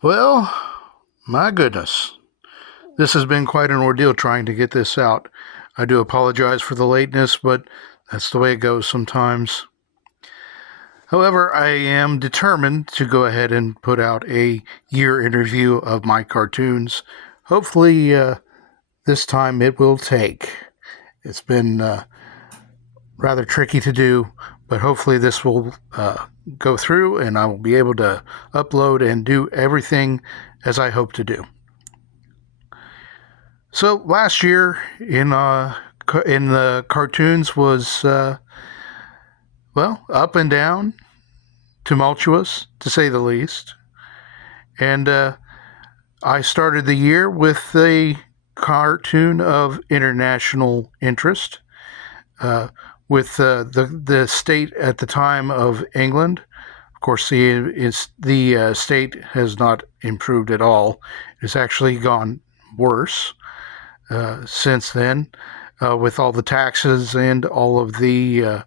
Well, my goodness. This has been quite an ordeal trying to get this out. I do apologize for the lateness, but that's the way it goes sometimes. However, I am determined to go ahead and put out a year in review of my cartoons. Hopefully, this time it will take. It's been rather tricky to do, but hopefully this will go through and I will be able to upload and do everything as I hope to do. So last year in the cartoons was well, up and down, tumultuous to say the least, and I started the year with a cartoon of international interest, uh, with the state at the time of England. Of course, the state has not improved at all. It's actually gone worse since then, with all the taxes and all of the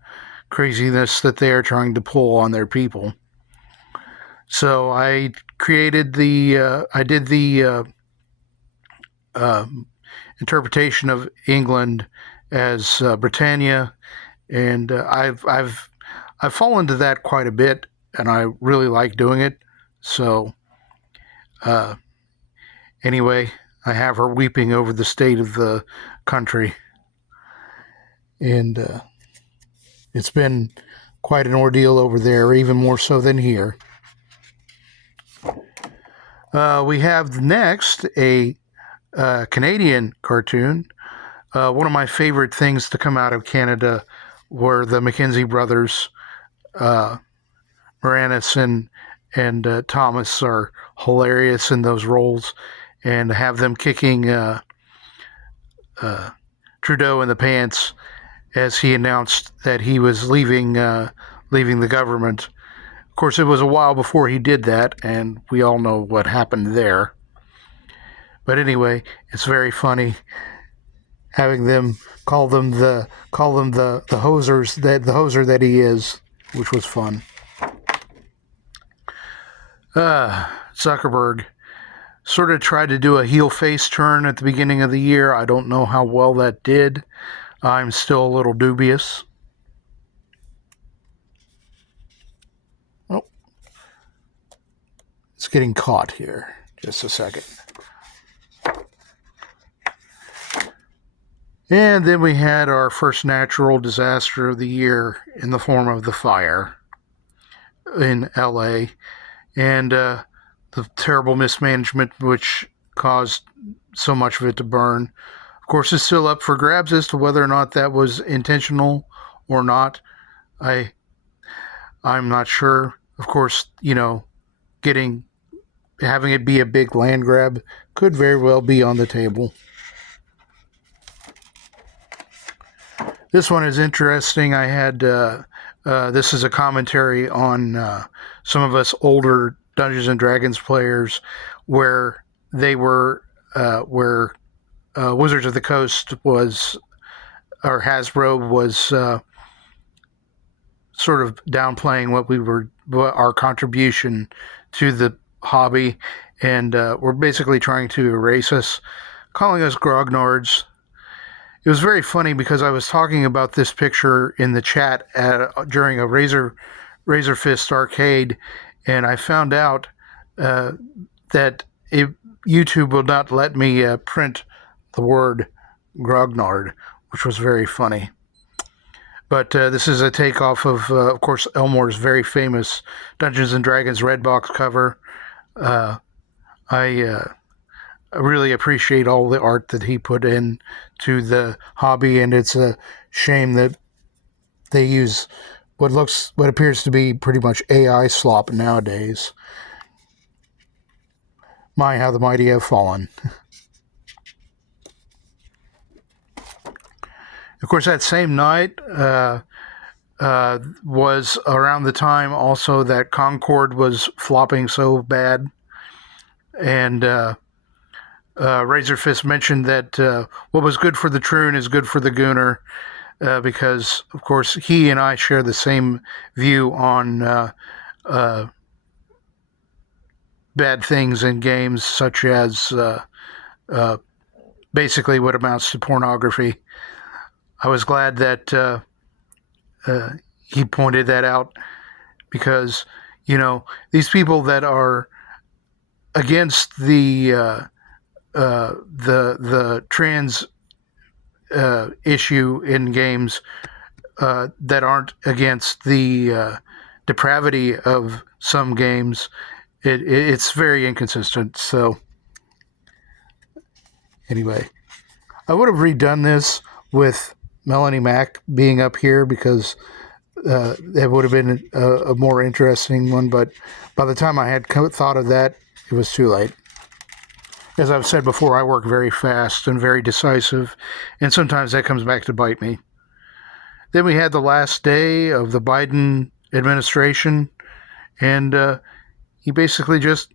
craziness that they are trying to pull on their people. So I did the uh, interpretation of England as Britannia, and I've fallen to that quite a bit, and I really like doing it. So uh, anyway, I have her weeping over the state of the country, and it's been quite an ordeal over there, even more so than here. We have next a Canadian cartoon. One of my favorite things to come out of Canada were the Mackenzie brothers. Uh, Moranis and Thomas are hilarious in those roles, and have them kicking uh, Trudeau in the pants as he announced that he was leaving the government. Of course, it was a while before he did that, and we all know what happened there. But anyway, it's very funny having them call them the hosers that the hoser that he is, which was fun. Zuckerberg sort of tried to do a heel face turn at the beginning of the year. I don't know how well that did. I'm still a little dubious. Oh, it's getting caught here. Just a second. And then we had our first natural disaster of the year in the form of the fire in LA, and the terrible mismanagement which caused so much of it to burn. Of course, it's still up for grabs as to whether or not that was intentional or not. I I'm not sure. Of course, getting having it be a big land grab could very well be on the table. This one is interesting. I had this is a commentary on some of us older Dungeons and Dragons players, where they were where Wizards of the Coast was, or Hasbro was, sort of downplaying what our contribution to the hobby, and were basically trying to erase us, calling us grognards. It was very funny because I was talking about this picture in the chat during a Razor Fist arcade, and I found out uh, that YouTube will not let me print the word grognard, which was very funny. But this is a takeoff of course, Elmore's very famous Dungeons and Dragons red box cover. Uh, I really appreciate all the art that he put in to the hobby, and it's a shame that they use what appears to be pretty much AI slop nowadays. My, how the mighty have fallen. Of course, that same night was around the time also that Concord was flopping so bad, and Razorfist mentioned that what was good for the Troon is good for the Gooner, because, of course, he and I share the same view on uh, bad things in games, such as basically what amounts to pornography. I was glad that he pointed that out because, these people that are against the trans issue in games, that aren't against the depravity of some games, it's very inconsistent. So anyway, I would have redone this with Melanie Mack being up here because it would have been a more interesting one. But by the time I had thought of that, it was too late. As I've said before, I work very fast and very decisive, and sometimes that comes back to bite me. Then we had the last day of the Biden administration, and he basically just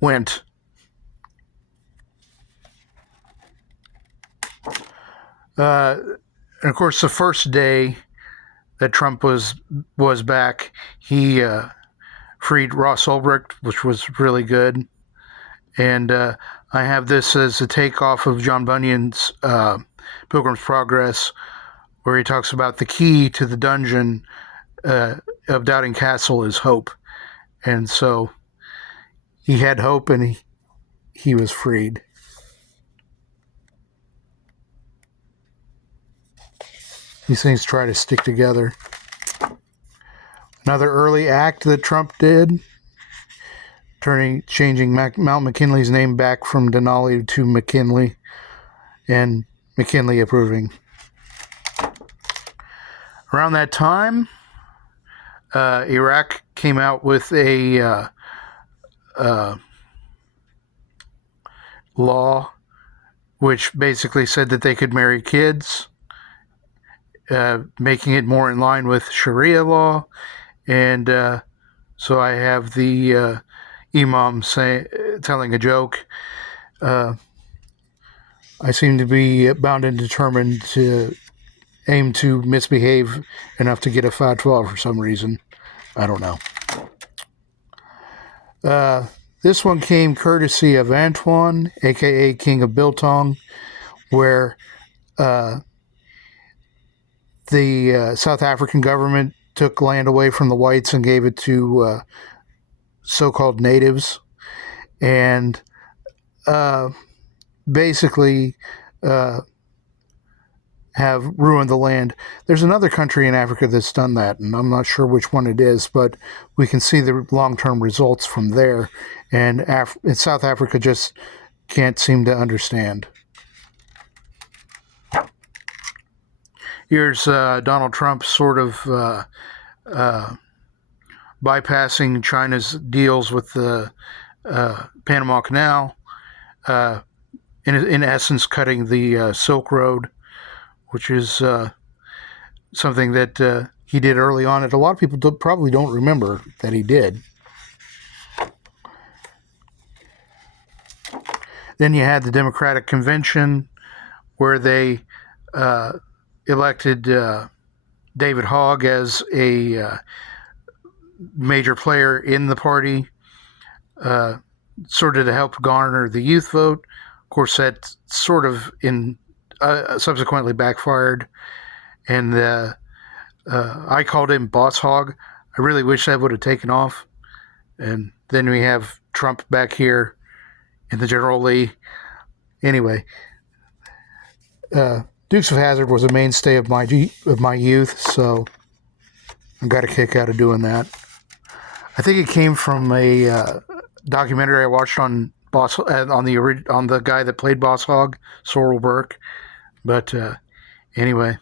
went. And of course, the first day that Trump was back, he freed Ross Ulbricht, which was really good. And I have this as a takeoff of John Bunyan's Pilgrim's Progress, where he talks about the key to the dungeon of Doubting Castle is hope. And so he had hope, and he was freed. These things try to stick together. Another early act that Trump did, changing Mount McKinley's name back from Denali to McKinley, and McKinley approving. Around that time, Iraq came out with a law which basically said that they could marry kids, making it more in line with Sharia law. And so I have the imam telling a joke. I seem to be bound and determined to aim to misbehave enough to get a fatwa for some reason. I don't know. This one came courtesy of Antoine, a.k.a. King of Biltong, where the South African government took land away from the whites and gave it to so-called natives, and basically have ruined the land. There's another country in Africa that's done that, and I'm not sure which one it is, but we can see the long-term results from there, and South Africa just can't seem to understand. Here's Donald Trump sort of bypassing China's deals with the Panama Canal, in essence cutting the Silk Road, which is something that he did early on, and a lot of people probably don't remember that he did. Then you had the Democratic Convention, where they elected David Hogg as a major player in the party, sort of to help garner the youth vote. Of course, that sort of subsequently backfired, and I called him Boss Hogg. I really wish that would have taken off. And then we have Trump back here in the General Lee. Anyway, Dukes of Hazzard was a mainstay of my youth, so I got a kick out of doing that. I think it came from a documentary I watched on the guy that played Boss Hogg, Sorrel Burke. But anyway,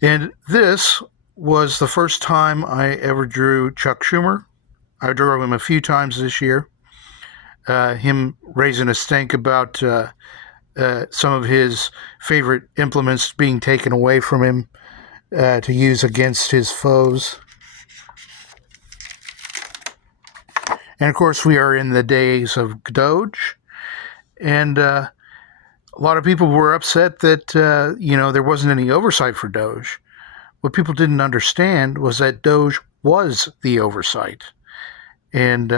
and this was the first time I ever drew Chuck Schumer. I drew him a few times this year. Him raising a stink about some of his favorite implements being taken away from him to use against his foes. And of course, we are in the days of Doge, and a lot of people were upset that there wasn't any oversight for Doge. What people didn't understand was that Doge was the oversight, and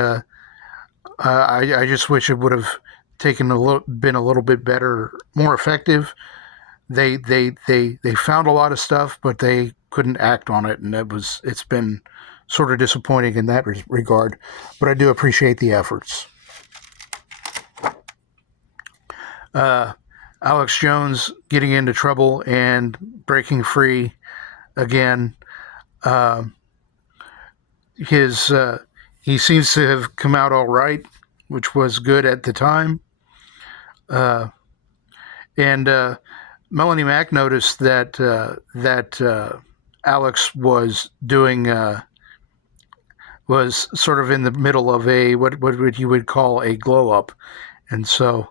I just wish it would have been a little bit better, more effective. They found a lot of stuff, but they couldn't act on it, and it's been sort of disappointing in that regard. But I do appreciate the efforts. Uh, Alex Jones getting into trouble and breaking free again. Uh, his he seems to have come out all right, which was good at the time. Uh, and Melanie Mack noticed that Alex was sort of in the middle of a what you would call a glow up, and so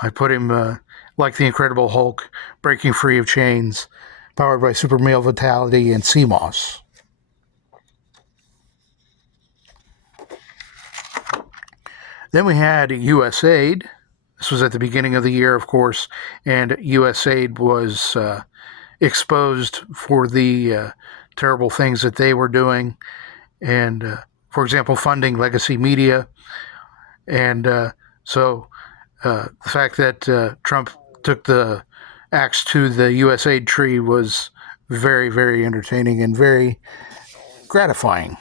I put him like the Incredible Hulk, breaking free of chains, powered by super male vitality and CMOS. Then we had USAID. This was at the beginning of the year, of course, and USAID was exposed for the terrible things that they were doing, and for example, funding legacy media, and so the fact that Trump took the axe to the USAID tree was very, very entertaining and very gratifying.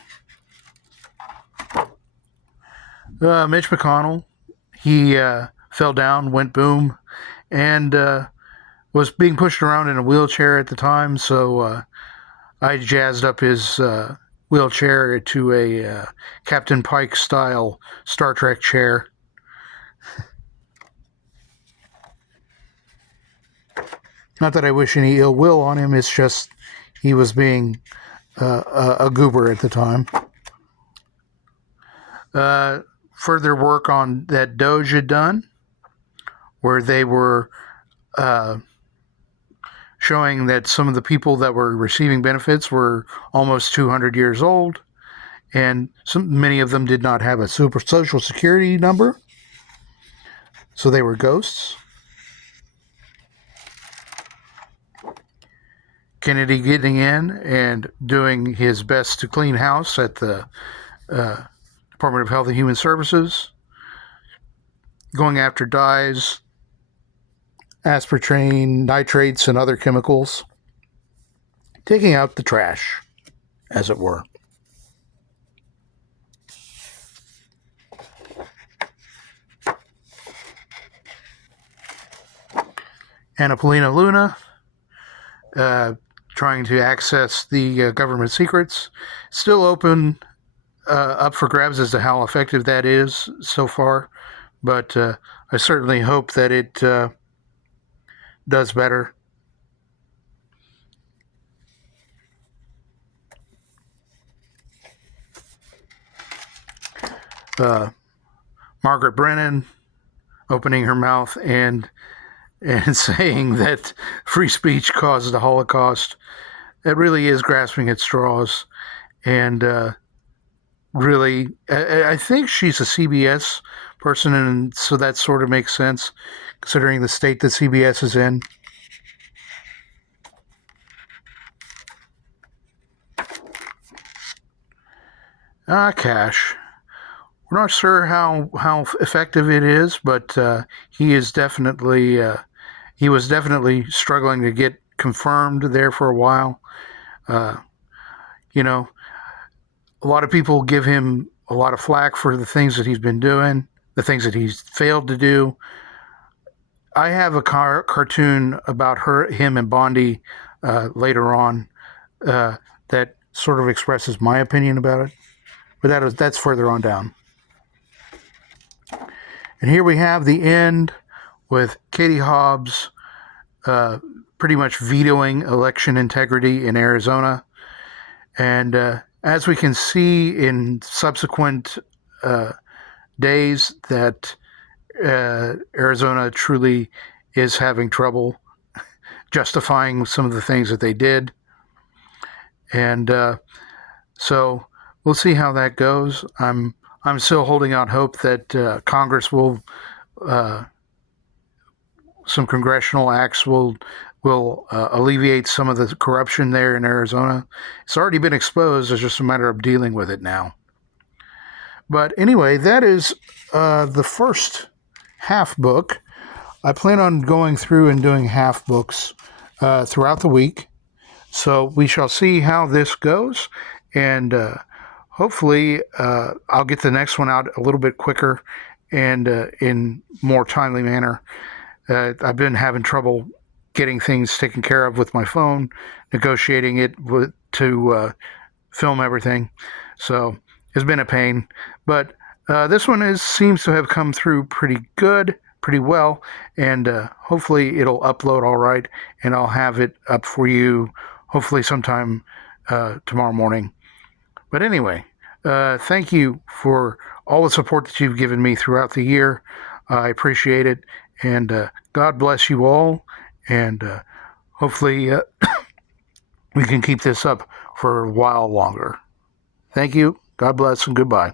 Mitch McConnell, he fell down, went boom, and was being pushed around in a wheelchair at the time, so I jazzed up his wheelchair to a Captain Pike style Star Trek chair. Not that I wish any ill will on him, it's just he was being a goober at the time. Further work on that Doge had done, where they were showing that some of the people that were receiving benefits were almost 200 years old, and many of them did not have a super social security number, so they were ghosts. Kennedy getting in and doing his best to clean house at the Department of Health and Human Services, going after dyes, aspartame, nitrates, and other chemicals, taking out the trash, as it were. Anna Paulina Luna, trying to access the government secrets, still open, up for grabs as to how effective that is so far, but I certainly hope that it does better. Margaret Brennan opening her mouth and saying that free speech caused the Holocaust. That really is grasping at straws, and really, I think she's a CBS person, and so that sort of makes sense, considering the state that CBS is in. Cash. We're not sure how effective it is, but he is definitely he was definitely struggling to get confirmed there for a while. Uh, you know, a lot of people give him a lot of flack for the things that he's been doing, the things that he's failed to do. I have a cartoon about him and Bondi later on that sort of expresses my opinion about it, but that's further on down. And here we have the end with Katie Hobbs pretty much vetoing election integrity in Arizona. And as we can see in subsequent days, that Arizona truly is having trouble justifying some of the things that they did. And so we'll see how that goes. I'm still holding out hope that Congress will, some congressional acts will alleviate some of the corruption there in Arizona. It's already been exposed. It's just a matter of dealing with it now. But anyway, that is the first half book. I plan on going through and doing half books throughout the week. So we shall see how this goes. And hopefully, I'll get the next one out a little bit quicker and in more timely manner. I've been having trouble getting things taken care of with my phone, negotiating it to film everything. So it's been a pain. But this one seems to have come through pretty good, pretty well, and hopefully it'll upload all right, and I'll have it up for you hopefully sometime tomorrow morning. But anyway, thank you for all the support that you've given me throughout the year. I appreciate it, and God bless you all, and hopefully we can keep this up for a while longer. Thank you. God bless and goodbye.